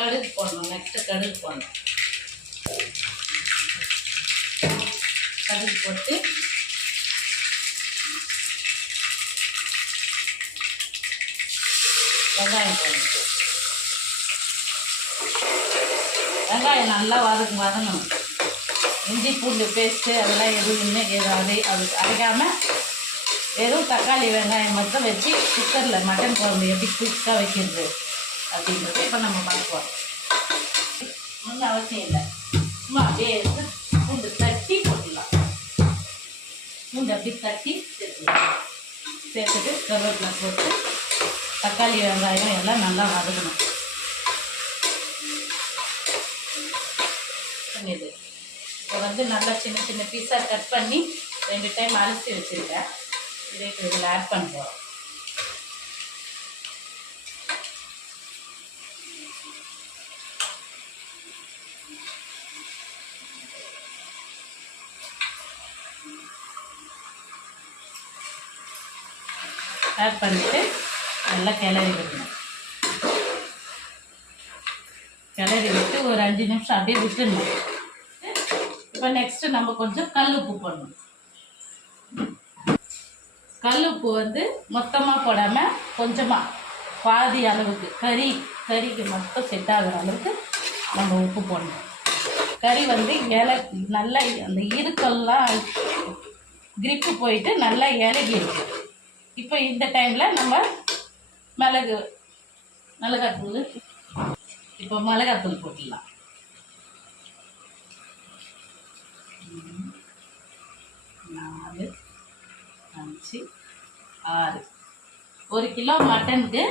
கடுகு போடணும் நெக்ஸ்ட்டு கடுகு போடணும். கடுகு போட்டு வெங்காயம் போடணும். வெங்காயம் நல்லா வதக்கு வதங்கணும். இஞ்சி பூண்டு பேஸ்ட்டு அதெல்லாம் எதுவும் இன்னும் ஏதாவது அது அரைக்காமல் வெறும் தக்காளி வெங்காயம் மட்டும் வச்சு குக்கரில் மட்டன் குழம்பு எப்படி குயிக்காக வைக்கிறது. அப்படின்றது இப்போ நம்ம பார்ப்போம் ஒன்றும் அவசியம் இல்லை. சும்மா அப்படியே எடுத்து பூண்டு தட்டி போட்டுடலாம். பூண்டு அப்படி தட்டி சேர்த்துக்கலாம். சேர்த்துட்டு கருவேப்பிலை போட்டு தக்காளி வெங்காயம் எல்லாம் நல்லா வதக்கணும். இது இப்போ வந்து நல்லா சின்ன சின்ன பீஸாக கட் பண்ணி ரெண்டு டைம் அலசி வச்சுருக்கேன். இதை இதில் ஆட் பண்ணுறோம் ஆட் பண்ணிவிட்டு நல்லா கிளறி விடணும். கிளறி விட்டு ஒரு அஞ்சு நிமிஷம் அப்படியே விட்டுணும் இப்போ நெக்ஸ்ட்டு நம்ம கொஞ்சம் கல் உப்பு போடணும். கல் உப்பு வந்து மொத்தமாக போடாமல் கொஞ்சமாக பாதி அளவுக்கு கறி கறிக்கு மட்டும் செட் ஆகிற அளவுக்கு நம்ம உப்பு போடணும். கறி வந்து இலை நல்லா அந்த இருக்கெல்லாம் கிரிப்பு போயிட்டு நல்லா இலகி இருக்கு இப்போ இந்த டைமில் நம்ம மிளகு மிளகாத்தூள் இப்போ மிளகாத்தூள் போட்டுடலாம். நாலு அஞ்சு ஆறு. ஒரு கிலோ மட்டனுக்கு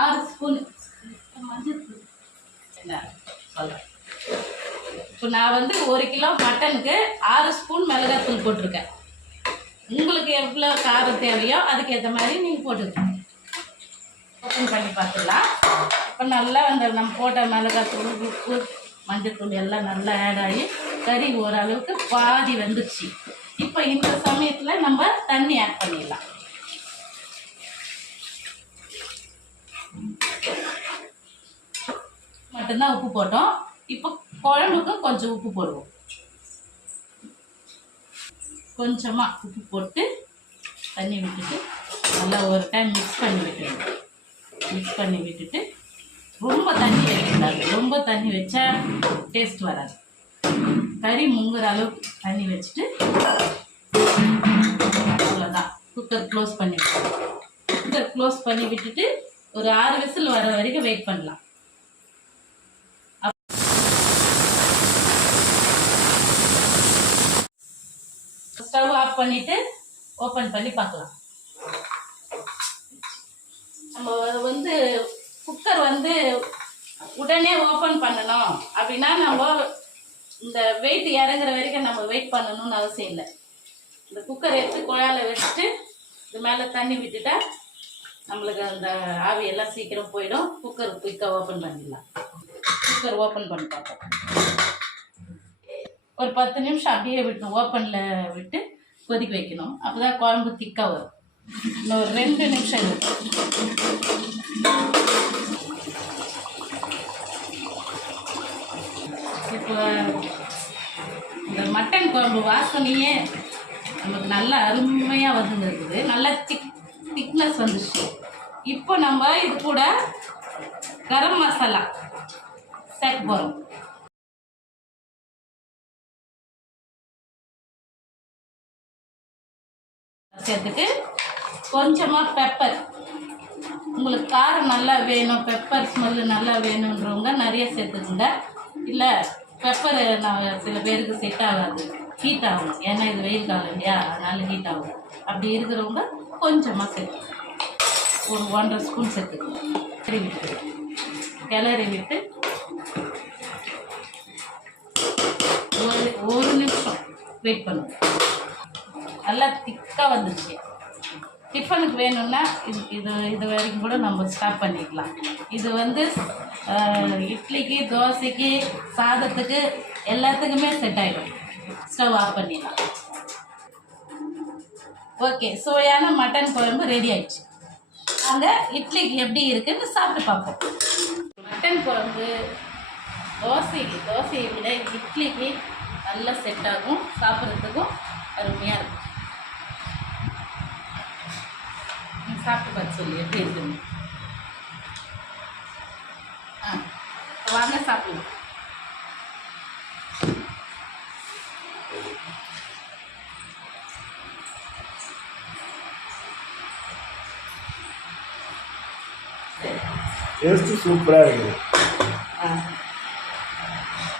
ஆறு ஸ்பூன் மஞ்சள் சொல்கிறேன் இப்போ நான் வந்து ஒரு கிலோ மட்டனுக்கு ஆறு ஸ்பூன் மிளகாத்தூள் போட்டிருக்கேன். உங்களுக்கு எவ்வளோ காரம் தேவையோ அதுக்கேற்ற மாதிரி நீங்கள் போட்டுக்கணும் ஓப்பன் பண்ணி பார்த்துடலாம். இப்போ நல்லா அந்த நம்ம போட்ட மிளகாத்தூள் உப்பு மஞ்சத்தூள் எல்லாம் நல்லா ஆட் ஆகி கறி ஓரளவுக்கு பாதி வந்துடுச்சு இப்போ இந்த சமயத்தில் நம்ம தண்ணி ஆட் பண்ணிடலாம். மட்டும்தான் உப்பு போட்டோம். இப்போ குழம்புக்கு கொஞ்சம் உப்பு போடுவோம். கொஞ்சமாக உப்பு போட்டு தண்ணி விட்டுட்டு நல்லா ஒரு டைம் மிக்ஸ் பண்ணி விட்டுருங்க. மிக்ஸ் பண்ணி விட்டுட்டு ரொம்ப தண்ணி வைக்கக்கூடாது. ரொம்ப தண்ணி வச்சா டேஸ்ட் வராது. கறி முங்குற அளவுக்கு தண்ணி வச்சுட்டு அவ்வளோதான் குக்கர் க்ளோஸ் பண்ணி விட்டுருங்க. குக்கர் க்ளோஸ் பண்ணி விட்டுட்டு ஒரு ஆறு விசில் வர வரைக்கும் வெயிட் பண்ணலாம். ஸ்டவ் ஆஃப் பண்ணிட்டு ஓப்பன் பண்ணி பார்க்கலாம். நம்ம வந்து குக்கர் வந்து உடனே ஓப்பன் பண்ணணும். அப்படின்னா நம்ம இந்த வெயிட் இறங்குற வரைக்கும் நம்ம வெயிட் பண்ணணும்னு அவசியம் இல்லை. இந்த குக்கர் எடுத்து குழாயில் வச்சுட்டு இது மேலே தண்ணி விட்டுட்டா நம்மளுக்கு அந்த ஆவியெல்லாம் சீக்கிரம் போயிடும். குக்கர் குயிக்காக ஓப்பன் பண்ணிடலாம். குக்கர் ஓப்பன் பண்ணி பார்ப்போம் ஒரு பத்து நிமிஷம் அப்படியே விட்டு ஓப்பனில் விட்டு கொதிக்க வைக்கணும். அப்போ தான் குழம்பு திக்காக வரும். இன்னும் ஒரு ரெண்டு நிமிஷம் இப்போ இந்த மட்டன் குழம்பு வாசனையே நமக்கு நல்லா அருமையாக வந்துருக்குது. நல்லா திக் திக்னஸ் வந்துச்சு இப்போ நம்ம இது கூட கரம் மசாலா சேர்க்க போகிறோம் சேர்த்துட்டு கொஞ்சமாக பெப்பர் உங்களுக்கு காரம் நல்லா வேணும் பெப்பர் ஸ்மெல்லு நல்லா வேணுன்றவங்க நிறைய சேர்த்துக்குங்க. இல்லை பெப்பர் நான் சில பேருக்கு செட் ஆகாது ஹீட் ஆகும். ஏன்னா இது வெயில் காலம் இல்லையா? அதனால ஹீட் ஆகும். அப்படி இருக்கிறவங்க கொஞ்சமாக சேர்த்து ஒரு ஒன்றரை ஸ்பூன் சேர்த்துக்கணும் கிளறி விட்டு கிளறி விட்டு ஒரு ஒரு நிமிஷம் வெயிட் பண்ணுங்க. நல்லா திக்காக வந்துருச்சு. டிஃபனுக்கு வேணும்னா இது இது இது வரைக்கும் கூட நம்ம ஸ்டாப் பண்ணிக்கலாம். இது வந்து இட்லிக்கு தோசைக்கு சாதத்துக்கு எல்லாத்துக்குமே செட் ஆகிடும் ஸ்டவ் ஆஃப் பண்ணிடலாம். ஓகே சுவையான மட்டன் குழம்பு ரெடி ஆயிடுச்சு. அங்கே இட்லிக்கு எப்படி இருக்குன்னு சாப்பிட்டு பார்ப்போம். மட்டன் குழம்பு தோசைக்கு தோசையை விட இட்லிக்கு நல்லா செட் ஆகும் சாப்பிட்றதுக்கும் அருமையாக இருக்கும். சாப்பிட்டு பார்த்து சொல்லி எப்படி இருக்குன்னு ஆ வாங்க சாப்பிடுவோம் டேஸ்ட்டு சூப்பராக இருக்குது